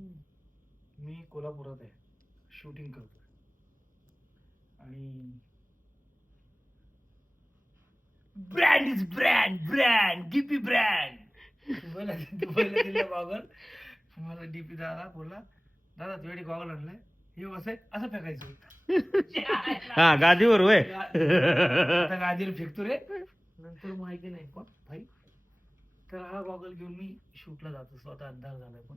मी कोल्हापुरात आहे, शूटिंग करतोय आणि brand is brand DP brand. दुबईला दिला गॉगल. मला डीपी दादा बोलला, दादा तुझ्यासाठी गॉगल आणलाय, हे असं फेकायचं. हा गादीवर होय. आता गादीवर फेकतो रे, नंतर माहिती नाही पण भाई. तर हा गॉगल घेऊन मी शूटला जातो, स्वतः अंधार झालाय पण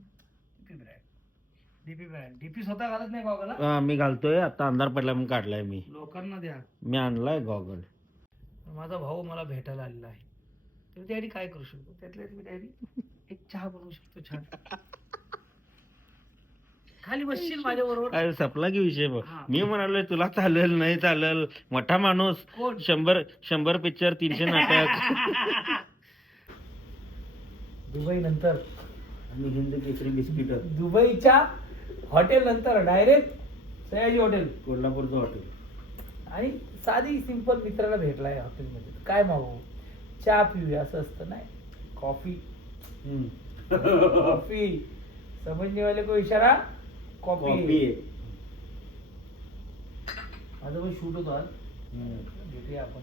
डीपी ब्रँड डीपी स्वतः घालत नाही गॉगल. हा, मी घालतोय आता, अंधार पडला म्हणून काढलाय मी. लोकांना द्या. मी आणलाय गॉगल. माझा भाऊ मला भेटायला आलेला आहे, तर त्यासाठी काय करू शकतो, त्यातल्या मी त्यासाठी एक चहा बनवू शकतो छान. खाली बसशील माझ्या बरोबर. अरे सपला की विषय बघ. हा. मी म्हणालोय तुला चालेल नाही चालेल, मोठा माणूस. कोण? 100 पिक्चर 300 नाटक. दुबई नंतर आणि हिंद केसरी बिस्किट. दुबईच्या हॉटेल नंतर डायरेक्ट सयाजी हॉटेल, कोल्हापूरचं हॉटेल. आणि साधी सिंपल मित्राला भेटलाय हॉटेलमध्ये. काय मागू, चहा पिऊया असं असतं, नाही कॉफी. कॉफी समजने वाले को इशारा कॉफी. माझं पण शूट होतो आज, भेटूया आपण.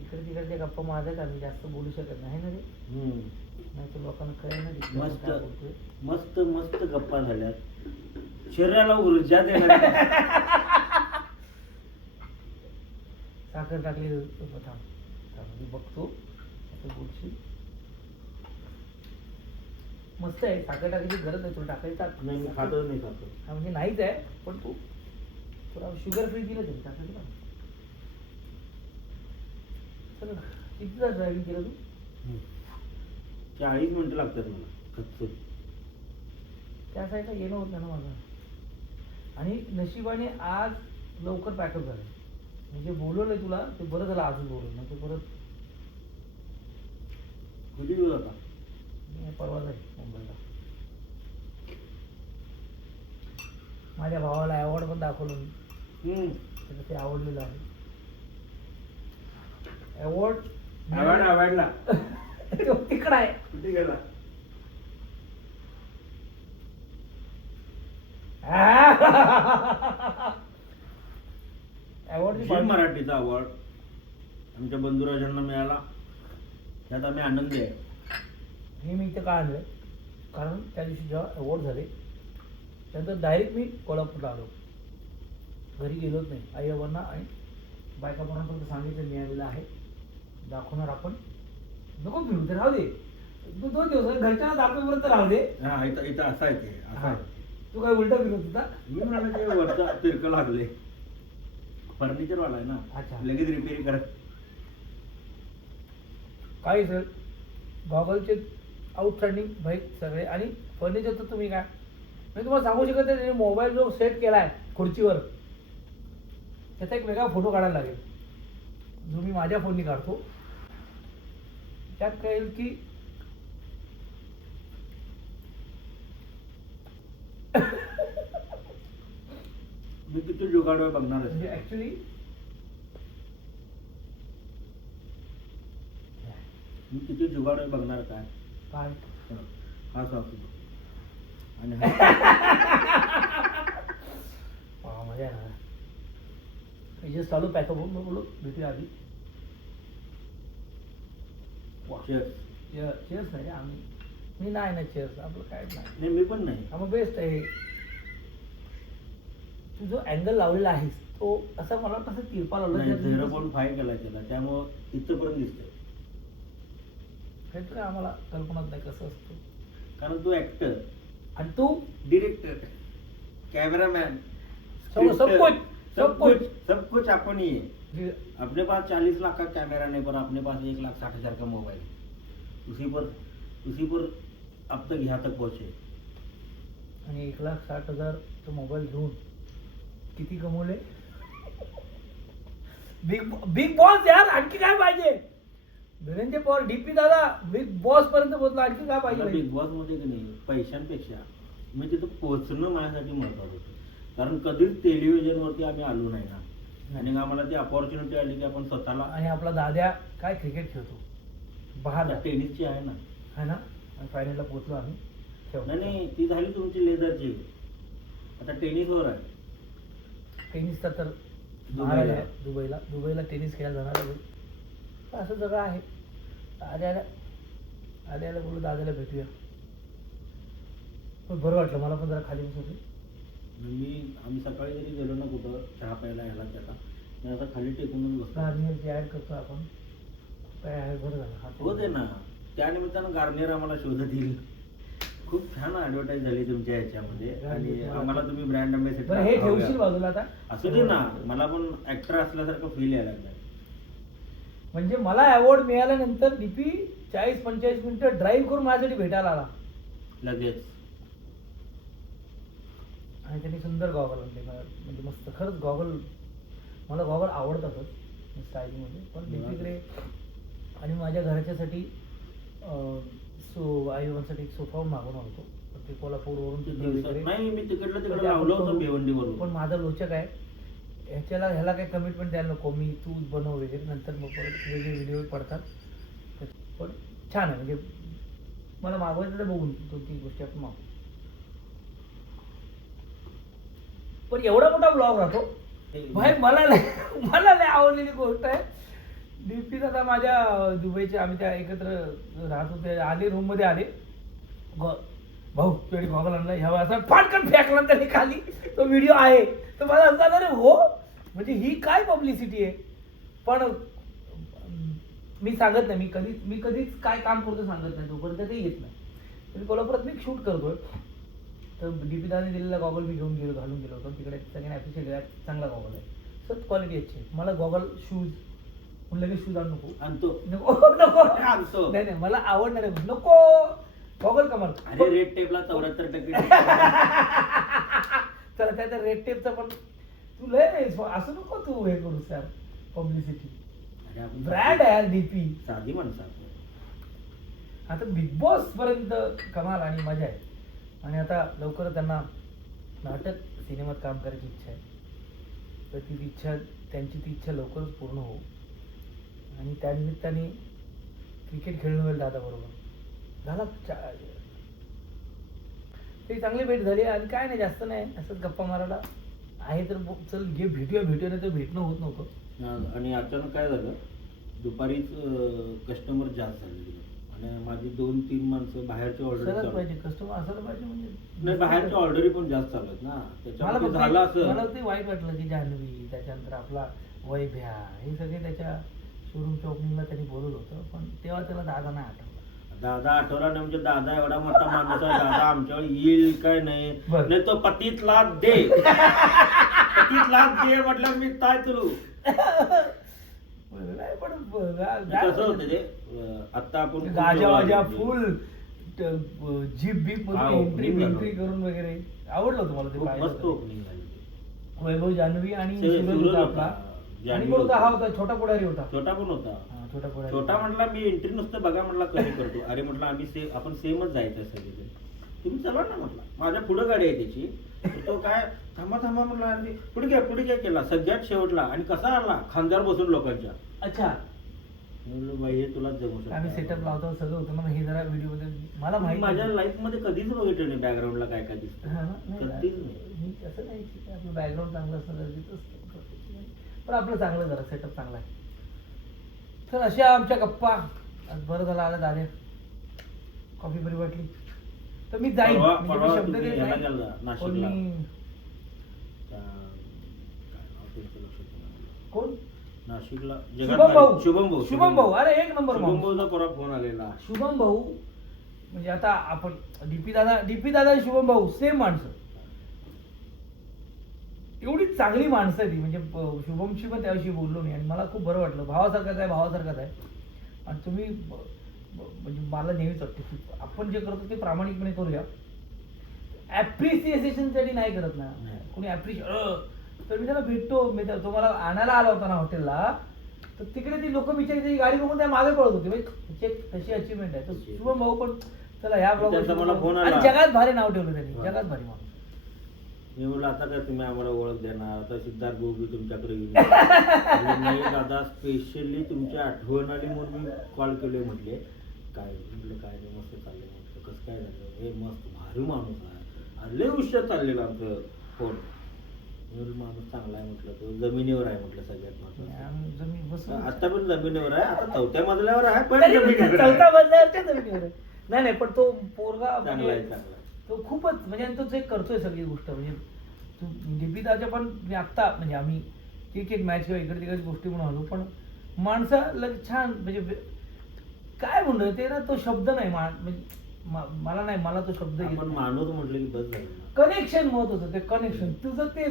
इकडे तिकडे गप्पा माझ्याच, आम्ही जास्त बोलू शकत नाही ना रे, नाही तर लोकांना कळेल ना. मस्त मस्त मस्त गप्पा झाल्यात, शरीराला ऊर्जा देणार. साखर टाकली बघतो बोलशील. मस्त आहे, साखर टाकायची गरज नाही, तुला टाकायचं नाही, मी खातच नाही. हा म्हणजे नाहीच आहे, पण तू थोडा शुगर फ्री दिलं तरी टाकायचं ना. चल ना, किती तास ड्रायव्हिंग केलं तू? 40 मिनिटं लागतात मला खच्चून. त्या साईडला येणं होत नाही ना माझं, आणि नशिबाने आज लवकर पॅकअप झालं. म्हणजे बोलवलंय तुला ते बरं झालं, अजून बोलवलं ना ते परत. किती दिवस आता? मी परवा जाईल मुंबईला. माझ्या भावाला अवॉर्ड पण दाखवलं मी, त्याचं ते आवडलेलं आहे. आवडला तो तिकडं आहे. कुठे गेला? अवॉर्ड मराठीचा अवॉर्ड आमच्या बंधुराजांना मिळाला, त्यात आम्ही आनंदी आहे. हे मी इथं का आणलंय, कारण त्या दिवशी जेव्हा अवॉर्ड झाले त्यानंतर डायरेक्ट मी कोल्हापूरला आलो, घरी गेलोच नाही. आई बाबांना आणि बायकापणापर्यंत सांगितलं मिळालेलं आहे, दाखवणार आपण. नको फिरू ते, राहू दे. 2 दिवस घरच्यांना दाखवेपर्यंत राहू दे. हा, इथं असं आहे ते, असं आहे. तू काय उलटा फिरत होता? मी म्हणाला ते वरचा तिरकं लागले, फर्निचर वाला आहे ना. अच्छा. लगेच रिपेअरिंग करत. काय सर, गॉगलचे आउटस्टँडिंग भाई सगळे, आणि फर्निचर तर तुम्ही काय, मी तुम्हाला सांगू शकत नाही. मोबाईल जो सेट केला आहे खुर्चीवर, त्याचा एक वेगळा फोटो काढायला लागेल, जो मी माझ्या फोननी काढतो. त्यात कळेल की मी किती जुगाड बघणार म्हणजे ऍक्च्युली मी किती जुगाड बघणार. काय काय हा सासू आणि मजा येणार. विजय चालू पॅकअप होऊन मग बोलू, भेटूया आधी. चेअर्स नाही रे, आम्ही मी नाही ना चेअर्स, आपलं काय नाही. मी पण नाही. हा मग बेस्ट आहे. तू जो अँगल लावलेला आहेस तो असा मला कसं तिरपा लावला 0.5 केला त्याला, त्यामुळं इथपर्यंत दिसतंय. हे तर आम्हाला कल्पनाच नाही कसं असतं, कारण तू ऍक्टर आणि तू डिरेक्टर कैमरामैन सब कुछ अपन ही है. अपने पास 40 लाख का कैमरा नहीं, पर अपने पास 1,60,000 का मोबाइल, उसी पर अब तक यहाँ तक पहुंचे. आणि 1,60,000 मोबाईल घेऊन किती कमवले. बिग बॉस यार, आणखी काय पाहिजे. धनंजय पवार डीपी दादा बिग बॉस पर्यंत पोहोचला, आणखी काय पाहिजे. बिग बॉस मध्ये की नाही, पैशांपेक्षा मी तिथं पोहोचणं माझ्यासाठी महत्वाचं होतं. कारण कधीच टेलिव्हिजनवरती आम्ही आलो नाही ना, आणि आम्हाला ती अपॉर्च्युनिटी आली की आपण स्वतःला. आणि आपला दाद्या काय क्रिकेट खेळतो, बाहेर टेनिसची आहे ना, है ना, आणि फायनलला पोहोचलो आम्ही. ठेव. नाही ती झाली तुमची लेदरची. आता टेनिसवर आहे. टेनिसचा तर दुबईला. महाराज आहे दुबईला टेनिस खेळायला जाणार आहे. तर असं जगं आहे. आल्या बोलू दादाला भेटूया. पण बरं वाटलं मला पण जरा खाली बसवते. आम्ही सकाळी जरी गेलो ना कुठं चहा प्यायला ह्याला त्याला मी आता खाली टेकूनच बसतो. गार्नियरची ॲड करतो आपण. काय आहे बरं झालं हात हो दे ना. त्यानिमित्तानं गार्नियर आम्हाला शोधत येईल. खूप छान ॲडव्हर्टाईज झाली तुमच्या ह्याच्यामध्ये आणि आम्हाला तुम्ही ब्रँड बरं हे ठेवशील अँबॅसेडर बाजूला आता. असू दे ना. मला पण ऍक्टर असल्यासारखं फील यायला लागलं. म्हणजे मला अवॉर्ड मिळाल्यानंतर डीपी 40-45 मिनिटं ड्राईव्ह करून माझ्यासाठी भेटायला आला लगेच. आणि त्यांनी सुंदर गॉगल आणले मला. म्हणजे मस्त खरंच गॉगल मला गॉगल आवडतातच स्टाईलमध्ये. पण डीपीकडे आणि माझ्या घराच्यासाठी आईबाबांसाठी एक सोफा मागून आणतो. पण ते कोल्हापूरवरून तिकडे वगैरे. नाही मी तिकडलं लावलं होतं भिवंडीवरून. पण माझा लोचक आहे ह्याला काही कमिटमेंट द्यायला नको. मी तू बनव वगैरे नंतर मग परत वेगळे व्हिडिओ पडतात. पण छान आहे म्हणजे मला मागवायचं तर बघून 2-3 गोष्टी आपण मागू. पण एवढा मोठा ब्लॉग राहतो भाई. मला लय आवडलेली गोष्ट आहे. डीपी दादा माझ्या दुबईचे आम्ही त्या एकत्र राहत होते. आले रूममध्ये आले. भाऊ तुझ्याकडे गॉगल आणला ह्या असं फाटकन फेकला त्याने खाली. तो व्हिडिओ आहे. तर मला असं झालं रे हो म्हणजे ही काय पब्लिसिटी आहे. पण मी सांगत नाही. मी कधीच काय काम करतो सांगत नाही तोपर्यंत ते येत नाही. तर कोल्हापुरात मी शूट करतोय. तर डीपी दादाने दिलेला गॉगल मी घालून गेलो होतो. तिकडे सगळ्यांनी ॲप्रिशिएट केला. चांगला गॉगल आहे. सर क्वालिटी अच्छी आहे. मला गॉगल शूज लगेच शूज आणू नको आणतो. नाही मला आवडणार आहे. नको गॉगल कमाल. अरे रेड टेपला 74% चला त्या रेड टेपचा पण तू लय असं नको तू हे करू सर पब्लिसिटी. ब्रँड आहे डीपी. साधी माणसं. आता बिग बॉस पर्यंत कमाल आणि मजा आहे. आणि आता लवकर त्यांना नाटक सिनेमात काम करायची इच्छा आहे. तर त्यांची ती इच्छा लवकरच पूर्ण हो. आणि त्यानिमित्ताने क्रिकेट खेळणं होईल दादाबरोबर. झाला ते चांगली भेट झाली. आणि काय नाही जास्त नाही असंच गप्पा मारायला आहे. तर चल भेटूया नाही तर भेटणं होत नव्हतं. आणि अचानक काय झालं दुपारीच कस्टमर जास्त झाले. आणि माझी 2-3 माणसं बाहेरची ऑर्डर पाहिजे कस्टमर असायला पाहिजे. म्हणजे नाही बाहेरच्या ऑर्डरी पण जास्त चालत ना. त्याच्यामुळे झालं असं. मला ते वाईट वाटलं की जान्हवी त्याच्यानंतर आपला वैभ्या हे सगळे त्याच्या शोरूमच्या ओपनिंगला त्यांनी बोलवलं होतं. पण तेव्हा त्याला दादा नाही आठवला. दादा आठवला नाही म्हणजे दादा एवढा मोठा माणूस आहे. दादा आमच्यावर येईल काय नाही. नाही तो पतीत लाच दे. पतीत लाच दे म्हटलं मी काय तुलू. कसं होतं ते आता आपण गाजा फुल जीप बीप मध्ये एंट्री करून वगैरे आवडलं होतं मला ते. मस्त ओपनिंग झाली. वैभव जान्हवी आणि सूरज होता आपला. आणि कोण होता हा होता छोटा पुढारी होता. छोटा पण होता. छोटा म्हटला मी एंट्री नुसतं बघा म्हटलं कधी करतो. अरे म्हटलं आम्ही आपण सेमच जायचं सगळे. तुम्ही चला ना म्हटलं. माझ्या पुढं गाडी आहे त्याची. तो काय थांबा म्हटला. आणि पुढे घ्या केला सगळ्यात शेवटला. आणि कसा आला खांद्यावर बसून लोकांच्या. अच्छा बाई हे तुला जमू शकतो. आम्ही सेटअप लावतो सगळं होतं ना. हे जरा व्हिडिओ मध्ये मला माहिती माझ्या लाईफ मध्ये कधीच बघितलं नाही बॅकग्राऊंडला काय काय दिसतं. कधीच नाही. मी असं नाही की आपलं बॅकग्राऊंड चांगलं असतं गरजेचं असतं. पण आपलं चांगलं जरा सेटअप चांगला आहे. तर अशा आमच्या गप्पा. बरं झालं आलं दादा. कॉफी बरी वाटली तर मी जाईन. शब्द देत नाही. कोण नाशिकला शुभम भाऊ. अरे एक नंबर. शुभम भाऊचा परत फोन आलेला. शुभम भाऊ म्हणजे आता आपण डीपी दादा आणि शुभम भाऊ सेम माणसं. एवढी चांगली माणसं आहे ती. म्हणजे शुभमशी पण त्याविषयी बोललो मी. आणि मला खूप बरं वाटलं. भावासारखाच आहे. आणि तुम्ही म्हणजे मला नेहमीच वाटतं की आपण जे करतो ते प्रामाणिकपणे करूया. ॲप्रिसिएशनसाठी नाही करत ना कोणी तर मी त्याला भेटतो. मी तो मला आणायला आला होता ना हॉटेलला. तर तिकडे ती लोक बिचारी गाडी बघून त्या मागे पळत होती. म्हणजे कशी अचिव्हमेंट आहे. तर शुभम भाऊ पण चला ह्या ब्लॉग जगात भारी नाव ठेवलं त्यांनी. जगात भारी माणूस. मी म्हटलं आता काय तुम्ही आम्हाला ओळख देणार. आता सिद्धार्थ भाऊ तुमच्याकडे येईल. नाही दादा स्पेशली तुमची आठवण आली म्हणून मी कॉल केले. म्हटले काय नाही मस्त चाललंय. म्हटलं कसं काय झालं. हे मस्त भारी माणूस आहे, लय उशीर चाललेला आमचं फोन. माणूस चांगला आहे म्हटलं, तो जमिनीवर आहे म्हटलं सगळ्यात महत्त्वाचं. जमीन बसून आता पण जमिनीवर आहे, आता 4थ्या मजल्यावर आहे, पण तरी जमिनीवर चौथा आहे. मजल्यावरच्या जमिनीवर आहे. नाही पण तो पोरगा चांगला आहे, म्हणजे चांगला आहे. तो खूपच म्हणजे आणि तो जे करतोय सगळी गोष्ट म्हणजे निबिदाच्या पण मी आत्ता म्हणजे आम्ही क्रिकेट मॅच किंवा इकडे तिकडे गोष्टी म्हणून आलो, पण माणसाला छान म्हणजे काय म्हणतो ते ना, तो शब्द नाही म्हणजे मला नाही, मला तो शब्द आपण माणूस म्हटलं की बस झालं. कनेक्शन महत्वाचं, ते कनेक्शन तुझं ते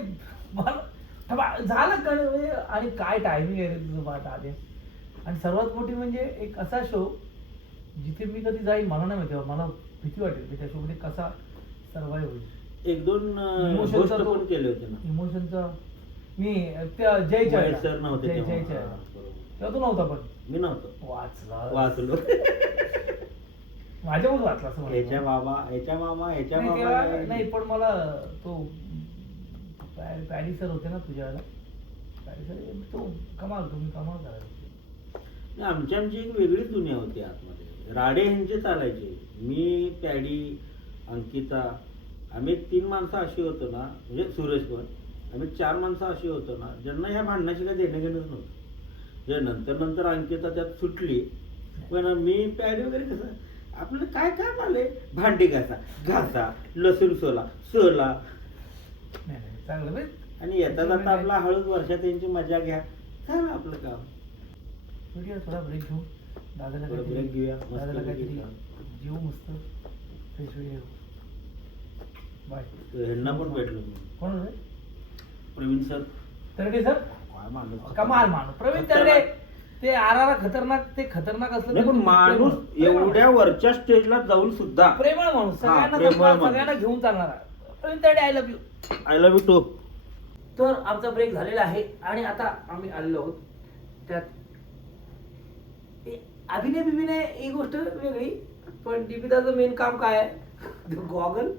झालं म्हणजे आणि काय टायमिंग आहे रे तुझं पाठ आले. आणि सर्वात मोठी म्हणजे एक असा शो जिथे मी कधी जाईल मला नाही माहिती, मला भीती वाटेल की त्या शोमध्ये कसा सर्वाईव्ह होईल. 1-2 गोष्ट पण केले होते ना. इमोशनचा मी त्या जयच्या महेश सर नव्हते तेव्हा. जयच्या हा, बरोबर. तेव्हा तू नव्हता, पण मी नव्हतो. वाचलो माझ्यावर वाचला असं मला. याच्या मामा नाही, तेव्हा नाही, पण मला तो पॅडी सर होते ना तुझ्या वेळेला, पॅडी सर तो तुम्ही कमाल करायचे. आमची एक वेगळीच दुनिया होती आतमध्ये. राडे ह्यांचे चालायचे, मी, पॅडी, अंकिता, आम्ही 3 माणसं अशी होतो ना, म्हणजे सुरेश पण, आम्ही 4 माणसं अशी होतो ना ज्यांना ह्या भांडणाशी काही देणं घेणंच नव्हतं. जे नंतर अंकिता त्यात सुटली, पण मी, पॅडी वगैरे कसं आपलं काय काम आले, भांडी घासा, लसूण सोला नाही चांगलं बे. आणि येता जाता आपला हळूच वर्षात यांची मजा घ्या, झालं आपलं काम. थोडा ब्रेक घेऊ, दादाला थोडा काहीतरी- break घेऊया, मस्त दादाला break काहीतरी घेऊया. जेवू मस्त फ्रेश होईल. बाय. ह्यांना पण भेटलो मी, कोण होते? प्रवीण सर. तरडे सर काय माणूस, कमाल माणूस प्रवीण तरडे. ते आरारा खतरनाक असलं नाही, पण तरी माणूस प्रेमळ. एवढ्या वरच्या स्टेजला जाऊन सुद्धा प्रेमळ माणूस, हा, सगळ्यांना प्रेमळ जपणार, माणूस. सगळ्यांना घेऊन चालणारा Pravin Tarde. I love you. I love you too. तर आमचा ब्रेक झालेला आहे आणि आता आम्ही आलेलो आहोत त्यात अभिनय ही गोष्ट वेगळी, पण दीपिकाचं मेन काम काय आहे, गॉगल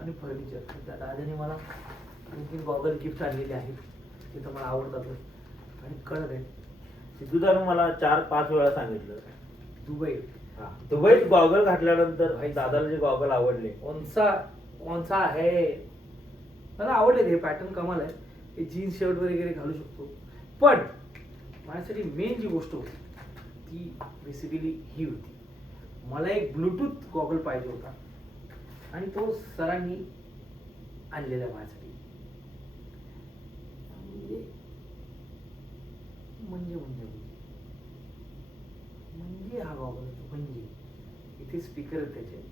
आणि फर्निचर. दादाने मला 2-3 गॉगल गिफ्ट आणलेले आहेत, ते तर मला आवडतातच आणि कळत आहे. सिद्धूदानं मला 4-5 वेळा सांगितलं, दुबई दुबईत गॉगल घातल्यानंतर दादाला जे गॉगल आवडले, कोणचा आहे, मला आवडले हे पॅटर्न कमाल आहे. हे जीन्स शर्ट वगैरे घालू शकतो, पण माझ्यासाठी मेन जी गोष्ट होती ती बेसिकली ही होती, मला एक ब्लूटूथ गॉगल पाहिजे होता आणि तो सरांनी आणलेला आहे माझ्यासाठी. म्हणजे हा गॉगल म्हणजे इथे स्पीकर आहेत त्याचे,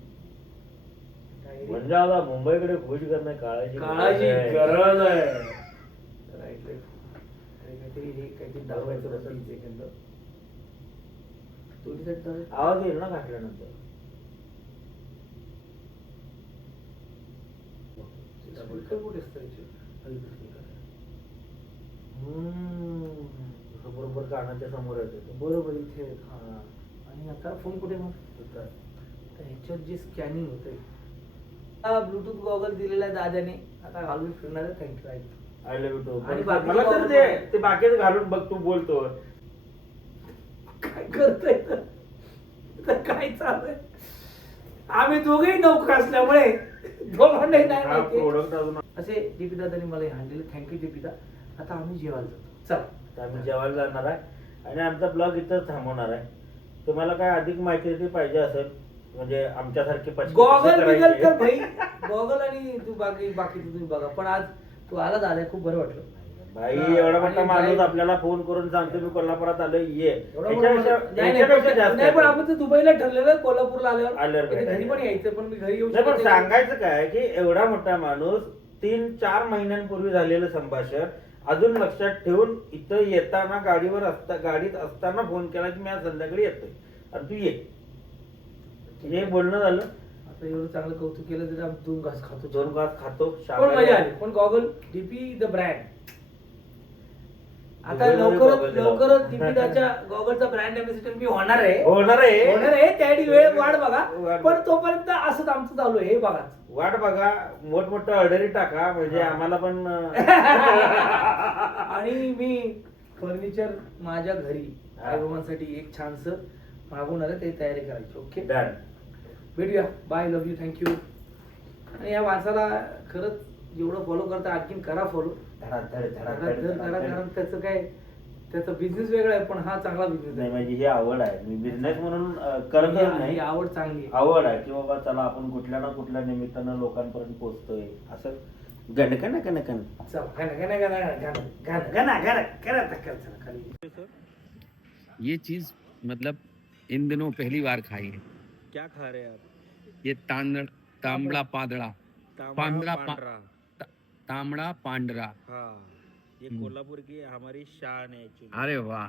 म्हणजे आता मुंबईकडे खुश करणं काळाची गरज आहे. राईट काहीतरी हे काहीतरी दाखवायचं होतं 3 सेकंद. आवाज येईल ना घातल्यानंतर. स्पीकर कुठे असतं याचे? बरोबर कानाच्या समोर येते, बरोबर इथे. हा, आणि आता फोन कुठे मग? तर ह्याच्यात जे स्कॅनिंग होतंय, हा ब्लूटूथ गॉगल दिलेला आहे दादाने, आता घालून फिरणार आहे. Thank you. I love you too. आणि मला तर ते बाकीच घालून बघ, तू बोलतो काय करतोय तर काय चालू आहे. आम्ही दोघेही नौका असल्यामुळे दोघांनाही नाही हा माहिती. प्रोडक्ट अजून असे डीपी दादाने मला हे आणलेलं. थँक्यू डीपी दा. आता आम्ही जेवायला जातो. चला आम्ही जेवायला जाणार आहे आणि आमचा ब्लॉग इथंच थांबवणार आहे. तुम्हाला काय अधिक माहिती पाहिजे असेल, म्हणजे आमच्यासारखी गॉगल बिगल तर भाई, गॉगल आणि तू बाकी तुम्ही बघा, पण आज तू आला दादा, खूप बरं वाटलं भाई. एवढा मोठा आणि माणूस काय- आपल्याला फोन करून सांगतो मी कोल्हापुरात आलोय, ये. एवढा याच्यापेक्षा- नाही, याच्यापेक्षा जास्त नाही, पण आहे. आपण ते दुबईला ठरलेलं कोल्हापूरला आल्यावर आल्यावर इथे घरी भेटायचं. पण यायचं, पण मी घरी येऊ नाही, पण शकत सांगायचं काय की एवढा मोठा माणूस 3-4 महिन्यांपूर्वी झालेलं संभाषण अजून लक्षात ठेवून इथं येताना गाडीत असताना फोन केला की मी आज संध्याकाळी येतोय आणि तू ये. हे बोलणं झालं. आता एवढं चांगलं कौतुक केलं तरी आम्ही 2 घास खातो. 2 घास खातो. पण मजा आली. पण गॉगल डीपी द ब्रँड आता दुबईमध्ये गॉगल दिला. लवकरच दीपिकाच्या गॉगलचा ब्रँड अँबॅसिडर मी होणार आहे. होणार आहे. त्यासाठी वेळ वाट बघा. वाट पण तोपर्यंत असंच आमचं चालू आहे, हे बघा. वाट बघा, मोठमोठ्या ऑर्डरी टाका, म्हणजे आम्हाला पण आणि मी फर्निचर माझ्या घरी आईबाबांसाठी एक छानसं मागवणार आहे, ते तयारी करायची. Okay, done. भेटूया. Bye, love you, thank you. आणि या माणसाला खरंच जेवढं फॉलो करता आणखीन करा फॉलो धडाधड करा धडाधड कारण त्याचं काय त्याचा बिझनेस वेगळा आहे पण हा चांगला बिझनेस नाही आहे. माझी ही आवड आहे. मी बिझनेस म्हणून करतच ही नाही. आवड चांगली आहे. आवड आहे की बाबा चला आपण कुठल्या ना कुठल्या निमित्तानं लोकांपर्यंत पोहोचतोय असं गणकन गणकन. चला, गाणं, करा आता, करा, चला, खाली. ये चीज मतलब इन दिनों पहली बार खाई है। क्या खा रहे आप? ये तांबड़ा पांदड़ा पांदड़ा तांबड़ा पांडरा। हाँ ये हम्म। कोल्हापुर की हमारी शान है actually. अरे वाह